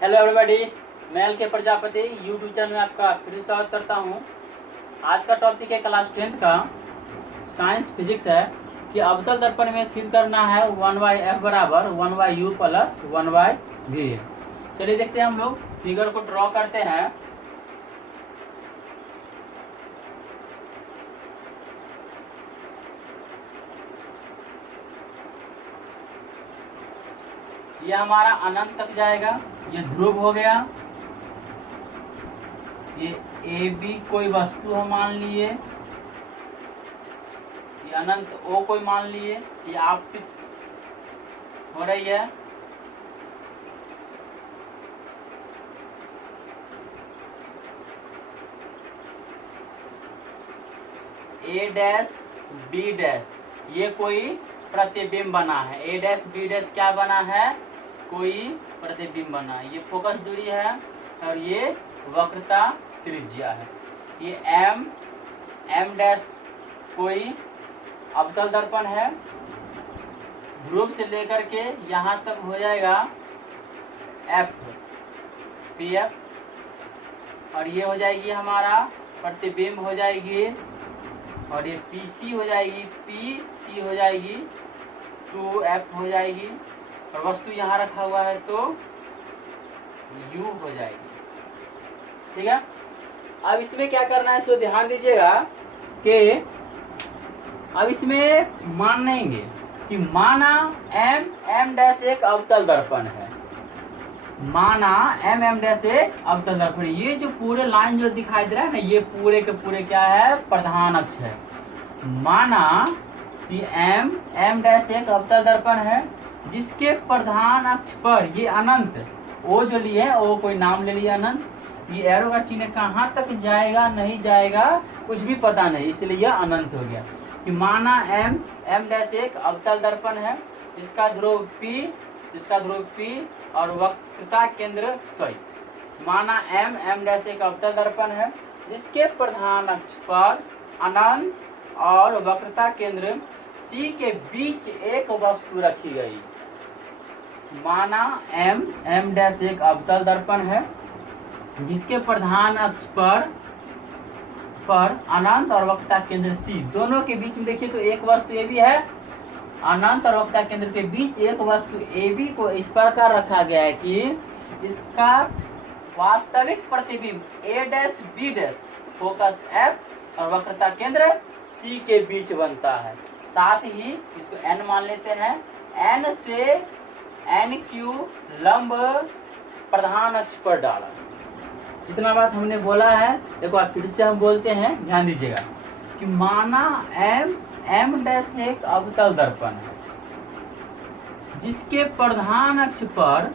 Hello everybody, मैं L के Prajapati YouTube channel में आपका फिर से स्वागत करता हूं। आज का टॉपिक है क्लास 10th का साइंस फिजिक्स है कि अवतल दर्पण में सिद्ध करना है 1/f बराबर 1/u प्लस 1/v। चलिए देखते हैं, हम लोग फिगर को ड्रॉ करते हैं। ये हमारा अनंत तक जाएगा, ये ध्रुव हो गया। ये ए बी कोई वस्तु हम मान लिए, ये अनंत ओ कोई मान लिए, ये आपतित हो रही है। ए डैश बी डैश ये कोई प्रतिबिंब बना है। ए डैश बी डैश क्या बना है? कोई प्रतिबिंब बना है। ये फोकस दूरी है और ये वक्रता त्रिज्या है। ये एम डैश कोई अवतल दर्पण है। ध्रुव से लेकर के यहाँ तक हो जाएगा एफ पी एफ, और ये हो जाएगी हमारा प्रतिबिंब हो जाएगी, और ये पी सी हो जाएगी, पी सी हो जाएगी, 2f हो जाएगी, और वस्तु यहाँ रखा हुआ है तो u हो जाएगी। ठीक है, अब इसमें क्या करना है सो ध्यान दीजिएगा कि अब इसमें मानेंगे कि माना एम डैश एक अवतल दर्पण है। माना एम डैश एक अवतल दर्पण। ये जो पूरे लाइन जो दिखाई दे रहा है ना, ये पूरे के पूरे क्या है? प्रधान अक्ष है। माना कि एम डैश एक अवतल दर्पण है जिसके प्रधान अक्ष पर ये अनंत ओ जो लिए है, ओ कोई नाम ले लिया अनंत। ये एरो का चिन्ह कहाँ तक जाएगा नहीं जाएगा कुछ भी पता नहीं, इसलिए यह अनंत हो गया। कि माना एम डैश एक अवतल दर्पण है जिसका ध्रुव P और वक्रता केंद्र माना एम डैश एक अवतल दर्पण है जिसके प्रधान अक्ष पर अनंत और वक्रता केंद्र C के बीच एक वस्तु रखी गई। माना एम डैश एक अवतल दर्पण है जिसके प्रधान अक्ष पर अनंत और वक्रता केंद्र C दोनों के बीच में देखिए तो एक वस्तु ए भी है। अनंत और वक्रता केंद्र के बीच एक वस्तु ए बी को इस प्रकार रखा गया है कि इसका वास्तविक प्रतिबिंब A dash B dash focus F और वक्रता केंद्र C के बीच बनता है। साथ ही इसको n मान लेते हैं। n से NQ लंब प्रधान अक्ष पर डाला। जितना बात हमने बोला है एक बार फिर से हम बोलते हैं, ध्यान दीजिएगा कि माना एम डैश एक अवतल दर्पण है जिसके प्रधान अक्ष पर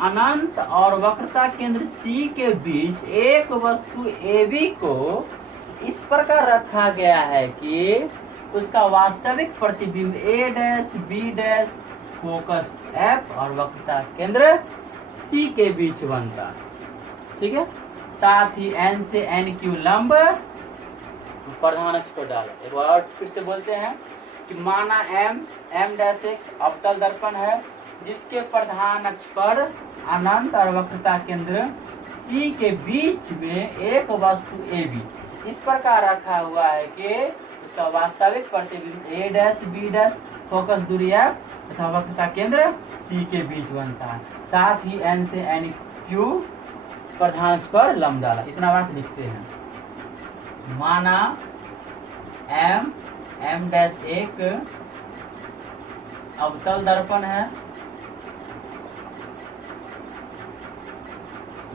अनंत और वक्रता केंद्र C के बीच एक वस्तु AB को इस प्रकार रखा गया है कि उसका वास्तविक प्रतिबिंब A dash B dash focus F और वक्रता केंद्र C के बीच बनता है। ठीक है, साथ ही n से NQ लंब प्रधान अक्ष पर डाला। एक बार फिर से बोलते हैं कि माना एम डैश एक अवतल दर्पण है जिसके प्रधान अक्ष पर अनंत और वक्रता केंद्र C के बीच में एक वस्तु AB इस प्रकार रखा हुआ है कि उसका वास्तविक प्रतिबिंब A dash B dash focus दूरी F तथा वक्रता केंद्र C के बीच बनता है। साथ ही n से NQ प्रधान अक्ष पर लंब डाला। इतना बात लिखते हैं। माना एम डैश एक अवतल दर्पण है।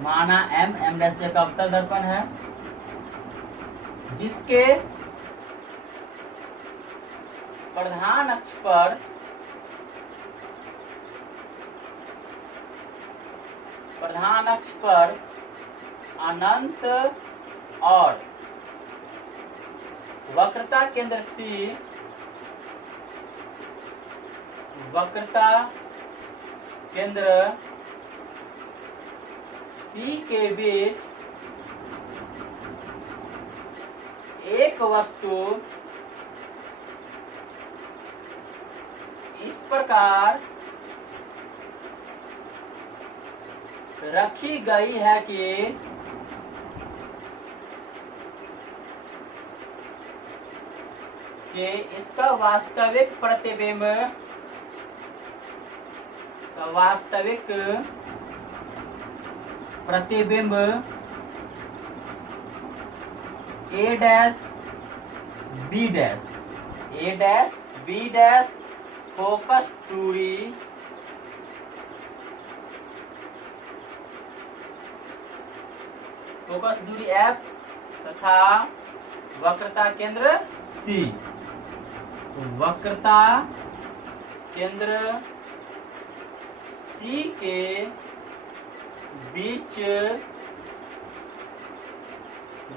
माना एम डैश एक अवतल दर्पण है जिसके प्रधान अक्ष पर अनंत और वक्रता केंद्र C के बीच एक वस्तु इस प्रकार रखी गई है कि इसका वास्तविक प्रतिबिंब A dash B dash focus दूरी F तथा वक्रता केंद्र C, वक्रता केंद्र C के बीच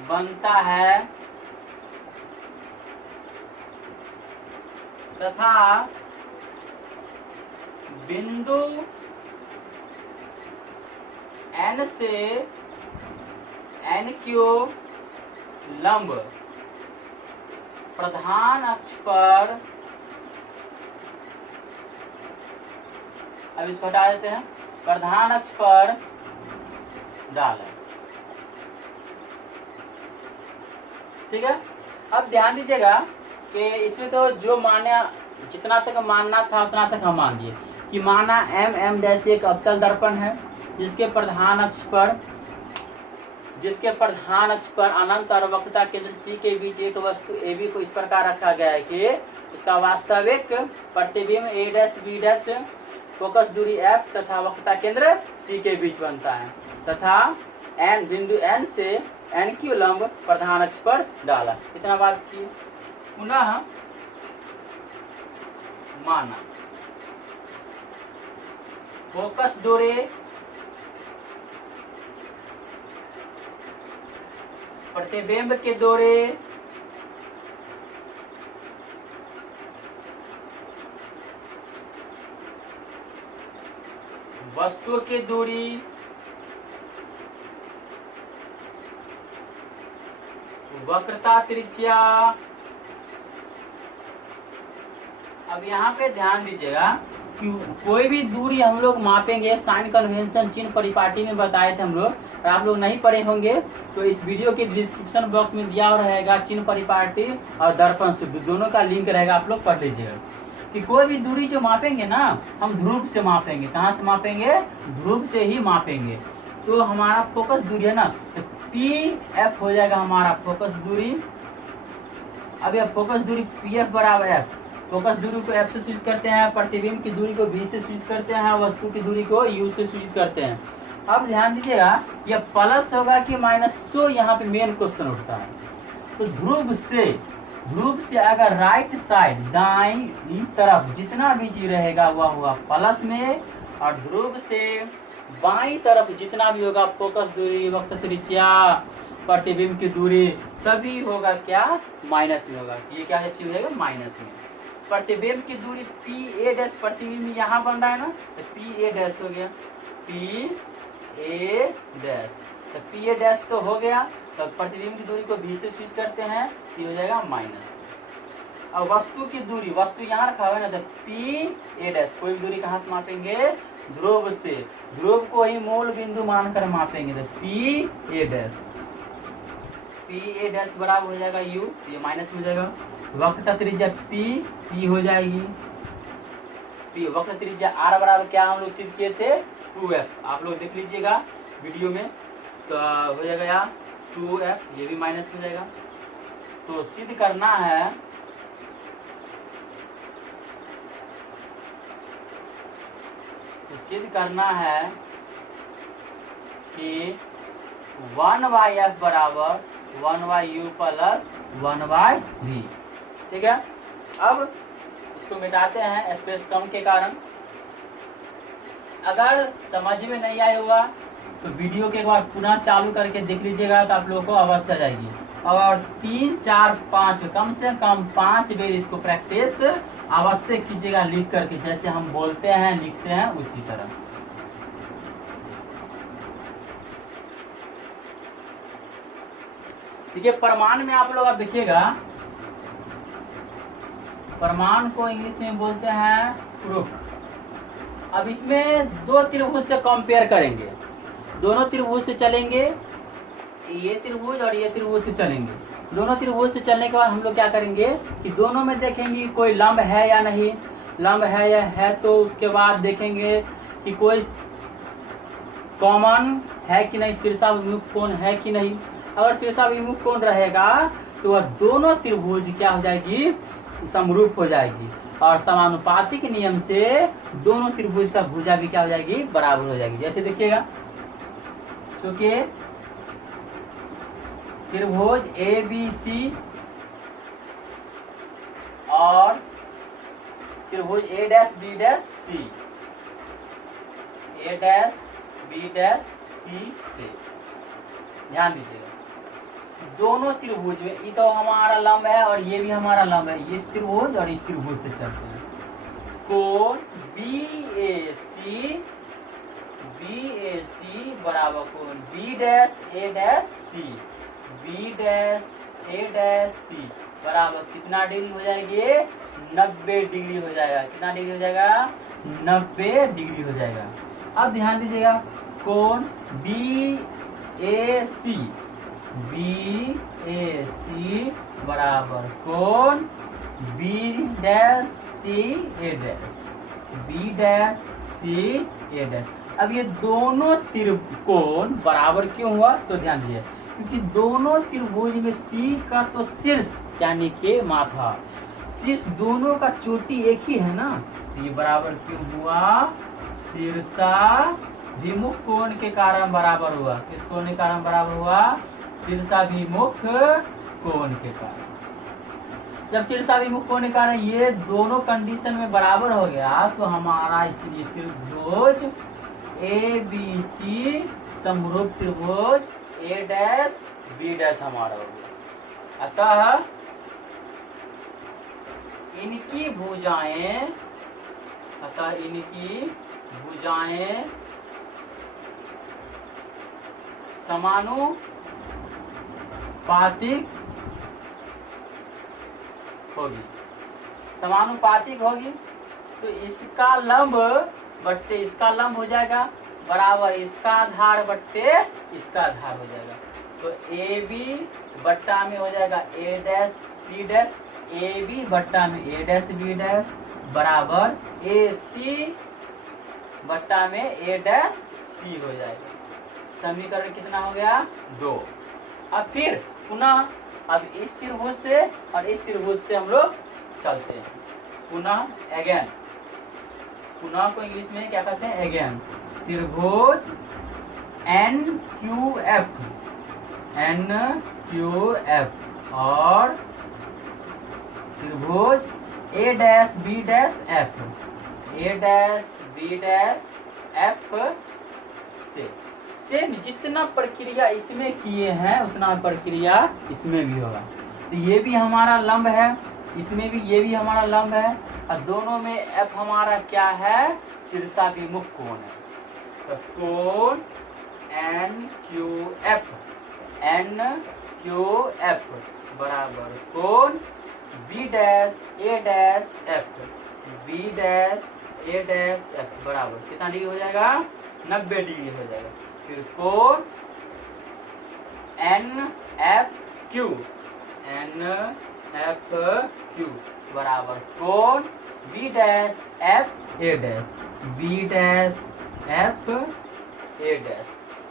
बनता है तथा बिंदु N से NQ लंब प्रधान अक्ष पर, अब इसको हटा देते हैं, प्रधान अक्ष पर डालें। ठीक है, अब ध्यान दीजिएगा कि इसमें तो जो माना, जितना तक मानना था उतना तक हम मान दिए कि माना M डैश एक अवतल दर्पण है जिसके प्रधान अक्ष पर अनंत और वक्रता केंद्र C के बीच एक वस्तु AB को इस प्रकार रखा गया है कि उसका वास्तविक प्रतिबिंब A dash B dash focus दूरी F तथा वक्रता केंद्र C के बीच बनता है तथा बिंदु N से NQ लंब प्रधान अक्ष पर डाला। इतना बात की। पुनः माना फोकस दूरी प्रतिबिंब के दूरी वस्तु की दूरी वक्रता त्रिज्या। अब यहाँ पे ध्यान दीजिएगा कि कोई भी दूरी हम लोग मापेंगे, साइन कन्वेंशन चिन्ह परिपाटी में बताए थे हम लोग, और आप लोग नहीं पढ़े होंगे तो इस वीडियो के डिस्क्रिप्शन बॉक्स में दिया रहेगा चिन्ह परिपाटी और दर्पण सूत्र, दोनों का लिंक रहेगा, आप लोग पढ़ लीजिएगा। कि कोई भी दूरी जो मापेंगे ना हम ध्रुव से मापेंगे। कहाँ से मापेंगे? ध्रुव से ही मापेंगे। तो हमारा फोकस दूरी है ना, तो PF हो जाएगा हमारा फोकस दूरी। अब यह फोकस दूरी PF बराबर F, फोकस दूरी को F से सूचित करते हैं, प्रतिबिंब की दूरी को V से सूचित करते हैं, वस्तु की दूरी को U से सूचित करते हैं। अब ध्यान दीजिएगा यह प्लस होगा कि माइनस, सो यहाँ पे मेन क्वेश्चन उठता है। तो ध्रुव से अगर राइट साइड दाईं तरफ जितना भी चीज रहेगा वह होगा प्लस में, और ध्रुव से बाईं तरफ जितना भी होगा फोकस दूरी, वक्रता त्रिज्या, प्रतिबिंब की दूरी सभी होगा क्या? माइनस में होगा। ये क्या चीज हो जाएगा? माइनस में। प्रतिबिंब की दूरी PA डैश, प्रतिबिंब यहाँ बन रहा है ना, तो PA डैश हो गया, PA डैश। तो PA डैश तो हो गया, तो प्रतिबिंब की दूरी को V से सूचित करते हैं, ये हो जाएगा माइनस। अब वस्तु की दूरी, वस्तु यहाँ रखा हुआ है ना, तो PA डैश, कोई भी दूरी कहाँ से मापेंगे? ध्रुव से, ध्रुव को ही मूल बिंदु मानकर मापेंगे, तो PA डैश बराबर हो जाएगा U, ये माइनस में हो जाएगा। वक्रता त्रिज्या PC हो जाएगी, वक्रता त्रिज्या R बराबर क्या हम लोग सिद्ध किए थे? 2F। आप लोग देख लीजिएगा वीडियो में, तो हो जाएगा यार 2F, ये भी माइनस में जाएगा। तो सिद्ध करना है कि 1/F बराबर 1/U प्लस 1/V। ठीक है, अब इसको मिटाते हैं स्पेस कम के कारण। अगर समझ में नहीं आया होगा तो वीडियो के एक बार पुनः चालू करके देख लीजिएगा, तो आप लोगों को अवश्य आ जाएगी। और 3, 4, 5 कम से कम 5 बार इसको प्रैक्टिस अवश्य कीजिएगा लिख करके, जैसे हम बोलते हैं लिखते हैं उसी तरह। ठीक है, प्रमाण में आप लोग अब देखिएगा, प्रमाण को इंग्लिश में बोलते हैं प्रूफ। अब इसमें दो त्रिभुज से कंपेयर करेंगे। दोनों त्रिभुज से चलेंगे, ये त्रिभुज और ये त्रिभुज से चलेंगे। दोनों त्रिभुज से चलने के बाद हम लोग क्या करेंगे कि दोनों में देखेंगे कोई लंब है या नहीं, लंब है या है, तो उसके बाद देखेंगे कि कोई कॉमन है कि नहीं, शीर्षाभिमुख कोण है कि नहीं। अगर शीर्षाभिमुख कोण रहेगा तो वह दोनों त्रिभुज क्या हो जाएगी, समरूप हो जाएगी, और समानुपातिक नियम से दोनों त्रिभुज का भुजा भी क्या हो जाएगी, बराबर हो जाएगी। जैसे देखिएगा, चूंकि त्रिभुज ABC और त्रिभुज A'B'C, A'B'C से ध्यान दीजिएगा, दोनों त्रिभुज में ये तो हमारा लंब है और ये भी हमारा लंब है, इस त्रिभुज और इस त्रिभुज से चलते हैं। कोण BAC बराबर कोण B'A'C, B'A'C बराबर कितना डिग्री हो जाएगी, 90 डिग्री हो जाएगा। कितना डिग्री हो जाएगा, 90 डिग्री हो जाएगा। अब ध्यान दीजिएगा, कोण BAC बराबर कोण B'CA'। अब ये दोनों त्रिकोण बराबर क्यों हुआ, तो ध्यान दीजिए, क्योंकि दोनों त्रिभुज में C का तो शीर्ष यानी कि माथा, शीर्ष दोनों का चोटी एक ही है ना, तो ये बराबर क्यों हुआ, शीर्षाभिमुख कोण के कारण बराबर हुआ। किस कोण के कारण बराबर हुआ, शीर्षाभिमुख कोण के कारण। जब शीर्षाभिमुख कोण के कारण ये दोनों कंडीशन में बराबर हो गया तो हमारा इसलिए त्रिभुज ABC समरूप त्रिभुज A', हमारा हो गया। अतः इनकी भुजाएं समानुपातिक होगी, तो इसका लंब बट्टे इसका लंब हो जाएगा बराबर इसका आधार बट्टे इसका आधार हो जाएगा। तो AB बट्टा में हो जाएगा A', AB बट्टा में A', बराबर AC बट्टा में A', हो जाएगा। समीकरण कितना हो गया, 2। अब फिर पुनः अब इस त्रिभुज से और इस त्रिभुज से हम लोग चलते हैं पुनः, पुनः को इंग्लिश में क्या कहते हैं, अगेन। त्रिभुज NQF और त्रिभुज A'B'F से सेम जितना प्रक्रिया इसमें किए हैं उतना प्रक्रिया इसमें भी होगा। तो ये भी हमारा लंब है, इसमें भी ये भी हमारा लंब है, और दोनों में F हमारा क्या है, शीर्षाभिमुख कोण है। तो कोण NQF बराबर कोण B'A'F बराबर कितना डिग्री हो जाएगा, 90 डिग्री हो जाएगा। फिर कोण NFQ बराबर कोण B'F'a'।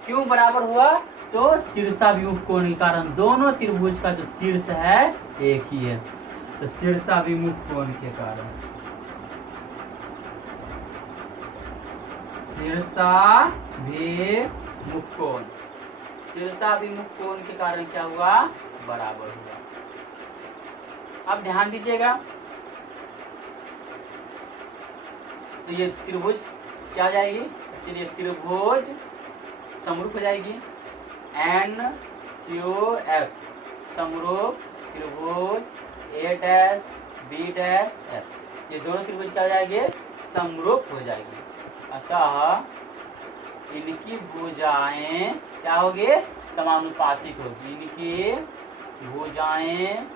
क्यों बराबर हुआ, तो शीर्षाभिमुख कोण के कारण दोनों त्रिभुज का जो शीर्ष है एक ही है, तो शीर्षाभिमुख कोण के कारण शीर्षाभिमुख कोण के कारण क्या हुआ, बराबर हुआ। अब ध्यान दीजिएगा, तो ये त्रिभुज क्या हो जाएगी, इसलिए त्रिभुज समरूप हो जाएगी। NQF समरूप त्रिभुज A', B', F, ये दोनों त्रिभुज क्या हो जाएंगे, समरूप हो जाएगी। अतः इनकी भुजाएं क्या होगी, समानुपातिक होगी। इनकी भुजाएं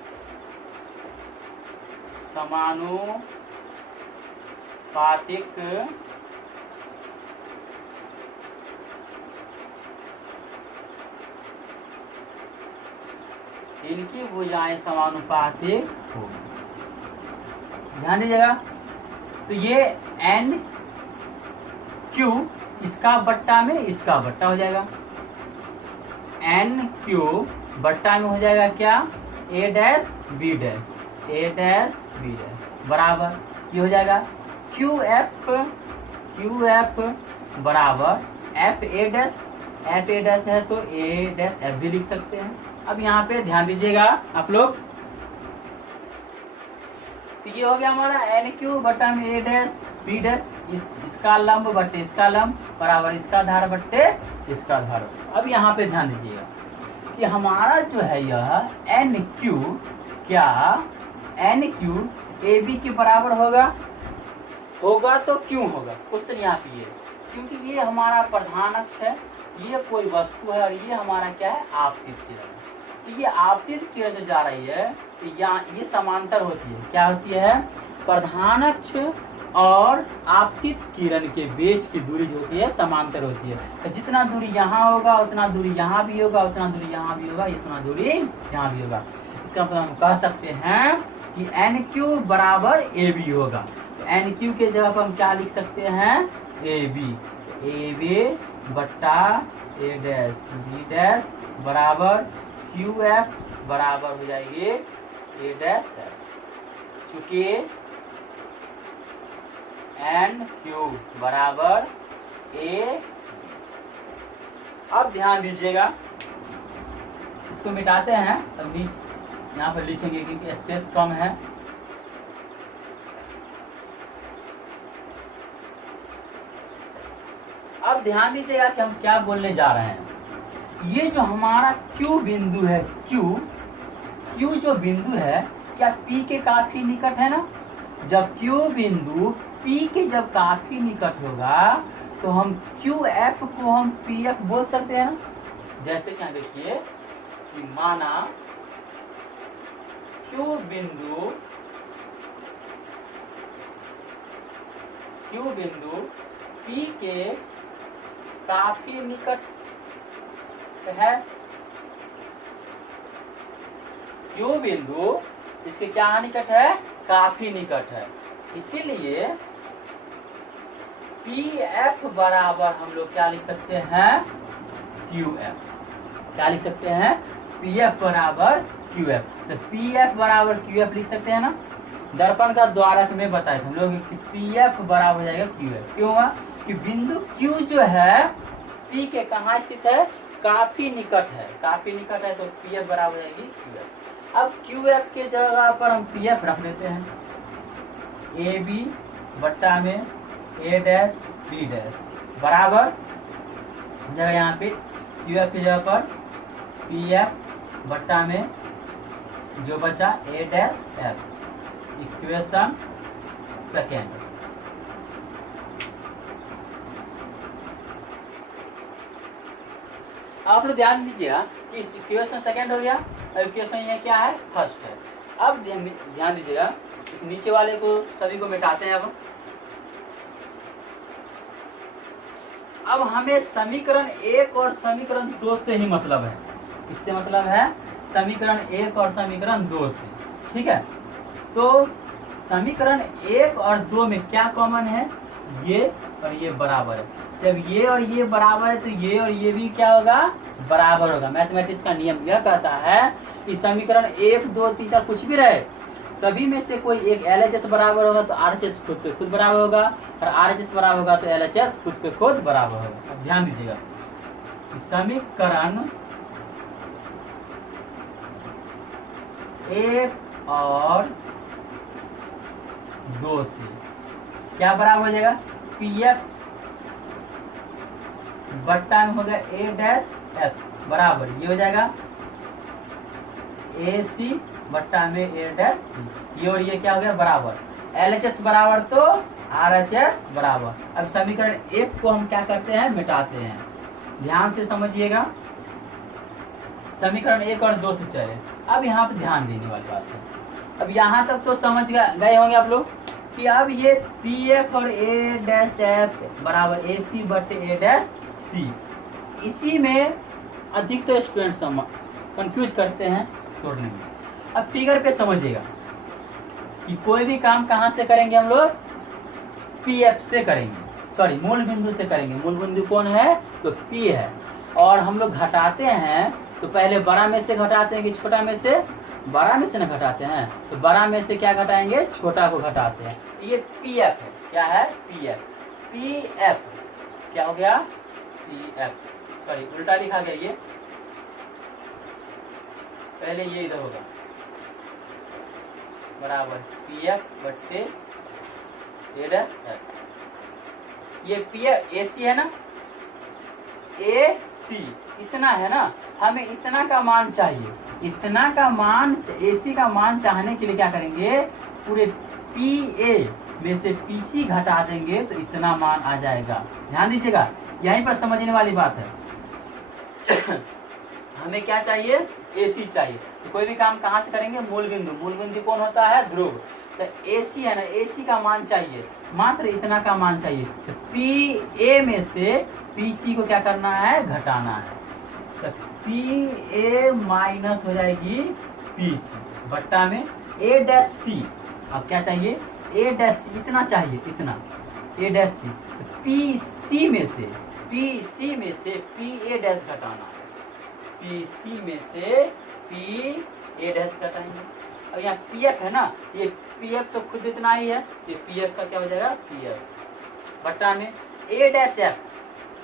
समानुपातिक इनकी भुजाएं समानुपातिक हो। ध्यान दीजिएगा, तो ये एन क्यू इसका बट्टा में इसका बट्टा हो जाएगा, एन क्यू बट्टा में हो जाएगा क्या, ए डैश बी डैश, ए डैश बी डैश बराबर ये हो जाएगा क्यू एफ बराबर F A dash, F A dash है तो ए डैश एफ भी लिख सकते हैं। अब यहाँ पे ध्यान दीजिएगा आप लोग, तो ये हो गया हमारा एन क्यू बट्टा में ए डैश बी डैश, इसका लंब बट्टे इसका लंब बराबर इसका धार बट्टे इसका धार। अब यहाँ पे ध्यान दीजिएगा कि हमारा जो है यह एन क्यू, क्या एन क्यू ए बी के बराबर होगा? होगा तो क्यों होगा, क्वेश्चन यहाँ पे ये, क्योंकि ये हमारा प्रधान अक्ष है, ये कोई वस्तु है और ये हमारा क्या है, आपतित किरण। तो ये आपतित किरण जो जा रही है यहाँ ये समांतर होती है, क्या होती है, प्रधान अक्ष और आपतित किरण के बीच की दूरी जो होती है समांतर होती है। तो जितना दूरी यहाँ होगा उतना दूरी यहाँ भी होगा, उतना दूरी यहाँ भी होगा, इतना दूरी यहाँ भी होगा। इसका मतलब हम कह सकते हैं कि एन क्यू बराबर ए बी होगा। तो एन क्यू के जगह पर हम क्या लिख सकते हैं, ए बी बट्टा ए डैश बी डैश बराबर क्यू एफ बराबर हो जाएगी ए डैश एफ, चूंकि एन क्यू बराबर ए। अब ध्यान दीजिएगा, इसको मिटाते हैं, अब यहाँ पर लिखेंगे क्योंकि स्पेस कम है। अब ध्यान दीजिएगा कि हम क्या बोलने जा रहे हैं। ये जो हमारा Q बिंदु है, Q जो बिंदु है क्या P के काफी निकट है ना। जब Q बिंदु P के जब काफी निकट होगा तो हम QF को हम PF बोल सकते हैं ना। जैसे क्या देखिए कि माना Q बिंदु P के काफी निकट है, Q बिंदु इसके क्या निकट है, काफी निकट है, इसीलिए PF बराबर हम लोग क्या लिख सकते हैं, QF। क्या लिख सकते हैं, PF बराबर QF। तो PF बराबर QF लिख सकते हैं ना। दर्पण का द्वारा मैं बताया था हम लोग कि PF बराबर हो जाएगा QF। क्यों हुआ कि बिंदु Q जो है P के कहाँ स्थित है, काफी निकट है, काफी निकट है, तो PF बराबर हो जाएगी QF। अब QF के जगह पर हम PF रख देते हैं, AB बट्टा में A डैश B डैश बराबर हो जाएगा यहाँ पे QF की जगह पर PF बट्टा में जो बचा A dash F। Equation second. आप लोग ध्यान दीजिएगा कि इक्वेशन सेकेंड हो गया और इक्वेशन ये क्या है, फर्स्ट है। अब ध्यान दीजिएगा, इस नीचे वाले को सभी को मिटाते हैं। अब हमें समीकरण 1 और समीकरण 2 से ही मतलब है। इससे मतलब है समीकरण 1 और समीकरण 2 से, ठीक है। तो समीकरण 1 और 2 में क्या कॉमन है, ये और ये बराबर है। जब ये और ये बराबर है तो ये और ये भी क्या होगा, बराबर होगा। मैथमेटिक्स का नियम यह कहता है कि समीकरण 1, 2, 3, 4 कुछ भी रहे, सभी में से कोई एक LHS बराबर होगा तो RHS खुद पे खुद बराबर होगा, और RHS बराबर होगा तो LHS खुद पे खुद बराबर होगा। अब ध्यान दीजिएगा, समीकरण 1 और 2 से क्या बराबर हो जाएगा, PF बट्टा में हो गया A डैश F बराबर ये हो जाएगा AC बट्टा में A डैश C। ये और ये क्या हो गया, बराबर। LHS बराबर तो RHS बराबर। अब समीकरण 1 को हम क्या करते हैं, मिटाते हैं। ध्यान से समझिएगा, समीकरण 1 और 2 से चले। अब यहाँ पे ध्यान देने वाली बात है। अब यहाँ तक तो समझ गए होंगे आप लोग कि अब ये PF और A डैश F बराबर AC बट्टे A डैश C। इसी में अधिकतर स्टूडेंट कंफ्यूज करते हैं तोड़ने में। अब फिगर पे समझिएगा कि कोई भी काम कहाँ से करेंगे हम लोग, पी एफ से करेंगे, सॉरी मूल बिंदु से करेंगे। मूल बिंदु कौन है, तो पी है। और हम लोग घटाते हैं तो पहले बड़ा में से घटाते हैं कि छोटा में से, बड़ा में से न घटाते हैं, तो बड़ा में से क्या घटाएंगे, छोटा को घटाते हैं। ये पी एफ है, क्या है, पी एफ। पी एफ क्या हो गया, पी एफ, सॉरी उल्टा लिखा गया, ये पहले ये इधर होगा बराबर पी एफ बट्टे ए डैश एफ। ये पी एफ ए सी है ना, ए सी इतना है ना, हमें इतना का मान चाहिए। इतना का मान, ए सी का मान चाहने के लिए क्या करेंगे, पूरे पी ए में से पी सी घटा देंगे तो इतना मान आ जाएगा। ध्यान दीजिएगा, यहीं पर समझने वाली बात है। हमें क्या चाहिए, ए सी चाहिए। तो कोई भी काम कहाँ से करेंगे, मूल बिंदु। मूल बिंदु कौन होता है, ध्रुव। तो ए सी है ना, ए सी का मान चाहिए, मात्र इतना का मान चाहिए। तो पी ए में से पी सी को क्या करना है, घटाना है। तो पी ए माइनस हो जाएगी पी सी बट्टा में ए डैश सी। अब क्या चाहिए, ए डैश सी इतना चाहिए, इतना ए डैश सी। पी सी में से, पी सी में से पी ए डैश घटाना है। पी सी में से पी ए डैश घटाएंगे। अब यहाँ पी एफ है ना, ये पी एफ तो खुद इतना ही है, ये पी एफ का क्या हो जाएगा, पी एफ बट्टा में ए डैश एफ।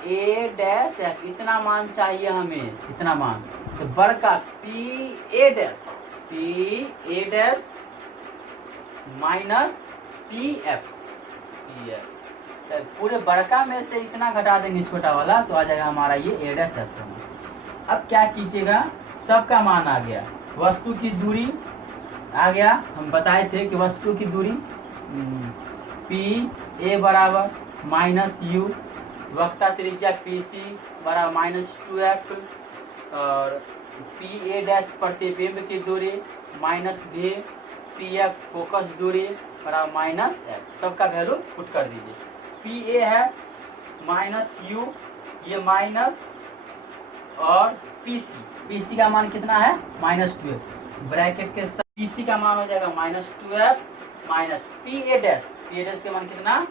ए डैश एफ इतना मान चाहिए हमें, इतना मान। तो बड़का P A dash, P A dash minus P F, P F. तो पूरे बड़का में से इतना घटा देंगे छोटा वाला, तो आ जाएगा हमारा ये ए डैश एफ। अब क्या कीजिएगा, सबका मान आ गया, वस्तु की दूरी आ गया। हम बताए थे कि वस्तु की दूरी पी ए बराबर माइनस यू, वक्रता त्रिज्या पी सी बराबर माइनस 2f, और पी ए डैश प्रतिबिंब की दूरी माइनस भी, पी एफ फोकस दूरी बराबर माइनस एफ। सबका वैल्यू पुट कर दीजिए। पी ए है माइनस यू, ये माइनस, और पी सी का मान कितना है, माइनस 2f। ब्रैकेट के साथ पी सी का मान हो जाएगा minus 2f minus P A dash के मान कितना,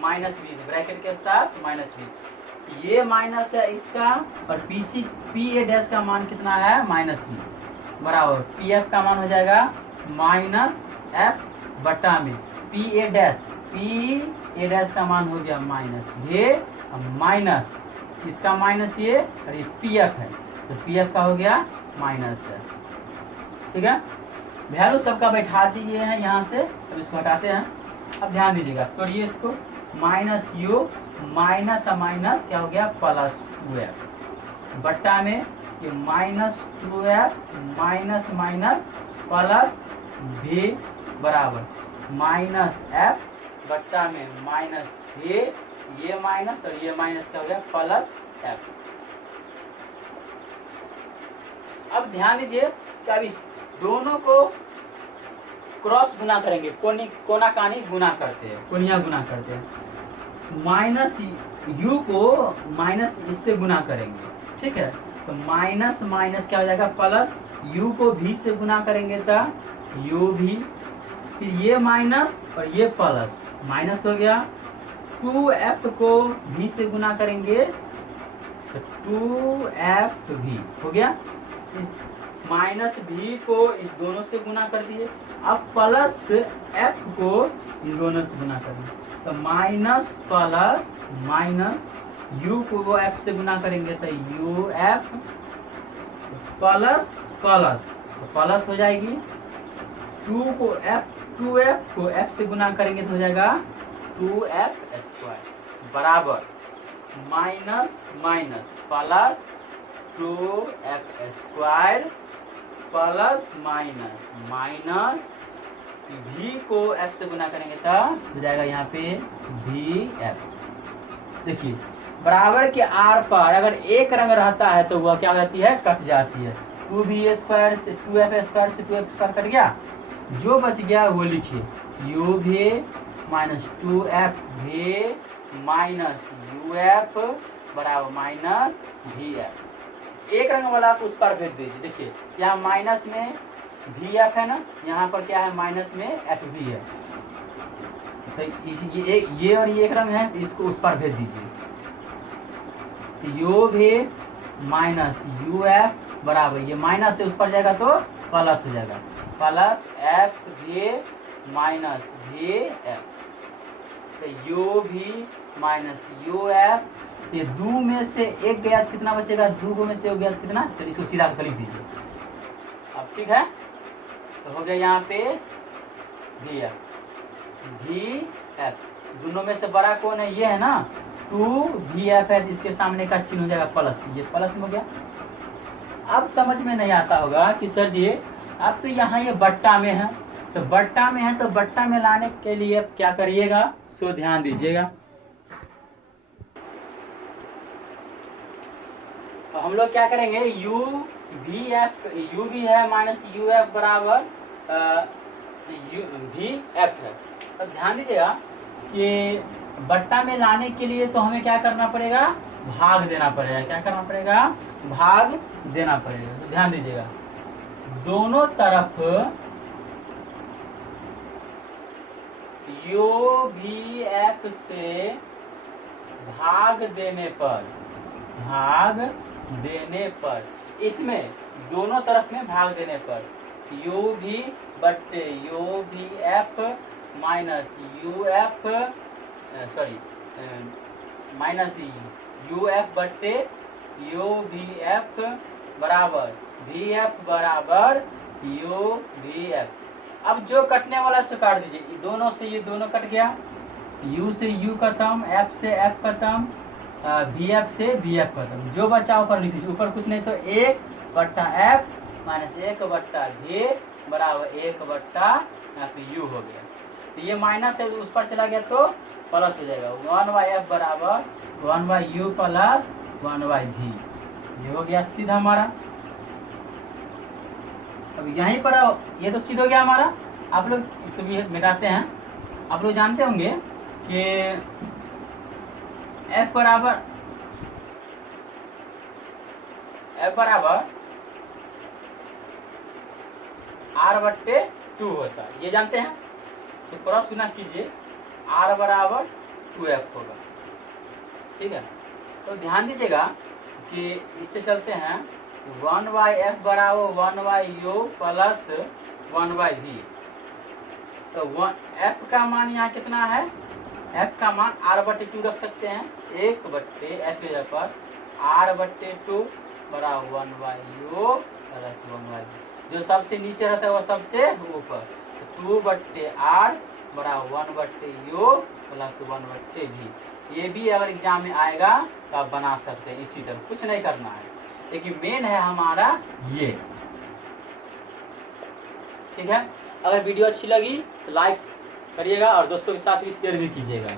माइनस बी, ब्रैकेट के साथ माइनस बी। ये माइनस है इसका, और पी ए डैश का मान कितना है, माइनस बी बराबर पी एफ का मान हो जाएगा माइनस एफ बटा में पी ए डैश का मान हो गया माइनस ये, माइनस इसका माइनस ये, और ये पी एफ है, तो पी एफ का हो गया माइनस है। ठीक है, वैल्यू सबका बैठा दिए हैं यहाँ से। अब इसको हटाते हैं। अब ध्यान दीजिएगा, तो ये इसको माइनस यू माइनस माइनस क्या हो गया, प्लस 2f बट्टा में ये minus 2f minus minus plus भी बराबर माइनस एफ बट्टा में माइनस ये माइनस, और ये माइनस क्या हो गया, प्लस एफ। अब ध्यान दीजिए कि अब इस दोनों को क्रॉस गुना करेंगे, कोना कानी गुना करते हैं, कोनिया गुना करते हैं। माइनस यू को माइनस इससे गुना करेंगे, ठीक है। तो माइनस माइनस क्या हो जाएगा, प्लस यू को भी से गुना करेंगे तो यू भी, फिर ये माइनस और ये प्लस, माइनस हो गया। 2f को भी से गुना करेंगे तो 2f भी हो गया। इस माइनस भी को इस दोनों से गुना कर दिए। अब प्लस f को इन दोनों से गुना कर दिए, तो माइनस प्लस माइनस u को वो f से गुना करेंगे तो uf प्लस प्लस, तो प्लस हो जाएगी। 2f को f से गुना करेंगे तो हो जाएगा 2f स्क्वायर बराबर minus minus plus 2f square plus minus minus v को f से गुना करेंगे तो हो जाएगा यहाँ पे vf। देखिए बराबर के आर पर अगर एक रंग रहता है तो वह क्या हो जाती है, कट जाती है। 2v स्क्वायर से 2f स्क्वायर से 2f स्क्वायर कट गया, जो बच गया वो लिखिए u भी माइनस 2f भी माइनस uf बराबर माइनस vf। एक रंग वाला आप उस पर भेज दीजिए। देखिए यहाँ माइनस में वी एफ है ना, यहाँ पर क्या है माइनस में एफ भी है। तो ये और ये एक रंग है, इसको उस पर भेज दीजिए। तो यू भी माइनस यू एफ बराबर, ये माइनस से उस पर जाएगा तो प्लस हो जाएगा, प्लस एफ भी माइनस वी एफ। तो यू भी माइनस यू एफ, ये दो में से एक गया कितना बचेगा, दो में से एक गया कितना, तो इसको सीधा कर लिख दीजिए। अब ठीक है, तो हो गया यहाँ पे वी एफ। दोनों में से बड़ा कौन है, ये है ना, 2 है, इसके सामने का चिन्ह हो जाएगा प्लस, ये प्लस में हो गया। अब समझ में नहीं आता होगा कि सर जी अब तो यहाँ ये बट्टा में है, तो बट्टा में है, तो बट्टा में लाने के लिए अब क्या करिएगा, सो ध्यान दीजिएगा। तो हम लोग क्या करेंगे, यू भी है माइनस यू एफ बराबर वी एफ है। अब ध्यान दीजिएगा कि बट्टा में लाने के लिए तो हमें क्या करना पड़ेगा, भाग देना पड़ेगा। क्या करना पड़ेगा, भाग देना पड़ेगा। तो ध्यान दीजिएगा, दोनों तरफ यू भी एफ से भाग देने पर इसमें दोनों तरफ में भाग देने पर यू भी बट्टे यू भी F minus U F minus U F बट्टे यू भी एफ बराबर वी एफ बराबर यू भी एफ। अब जो कटने वाला से काट दीजिए, दोनों से ये दोनों कट गया, यू से यू खत्म, एफ से एफ खत्म, वी एफ से वी एफ खत्म। जो बचा ऊपर लिख दीजिए, ऊपर कुछ नहीं तो 1/f माइनस 1/v बराबर 1/f यू हो गया। तो ये माइनस है, उस पर चला गया तो प्लस हो जाएगा, 1/f बराबर 1/u प्लस 1/v। ये हो गया सीधा हमारा। अब यहीं पर ये तो सीधा हो गया हमारा। आप लोग इसको भी मिटाते हैं। आप लोग जानते होंगे कि f बराबर r/2 होता है, ये जानते हैं। तो क्रॉस गुना कीजिए, r बराबर 2f होगा। ठीक है, तो ध्यान दीजिएगा कि इससे चलते हैं 1/f बराबर 1/u प्लस 1/v। तो f का मान यहाँ कितना है, f का मान r/2 रख सकते हैं, 1/f पर r/2 बराबर 1/u प्लस 1/v। जो सबसे नीचे रहता है वो सबसे ऊपर, तो 2/r बराबर 1/u प्लस 1/v। ये भी अगर एग्जाम में आएगा तो आप बना सकते हैं इसी तरह, कुछ नहीं करना है, लेकिन मेन है हमारा ये। ठीक है, अगर वीडियो अच्छी लगी तो लाइक करिएगा और दोस्तों के साथ भी शेयर भी कीजिएगा।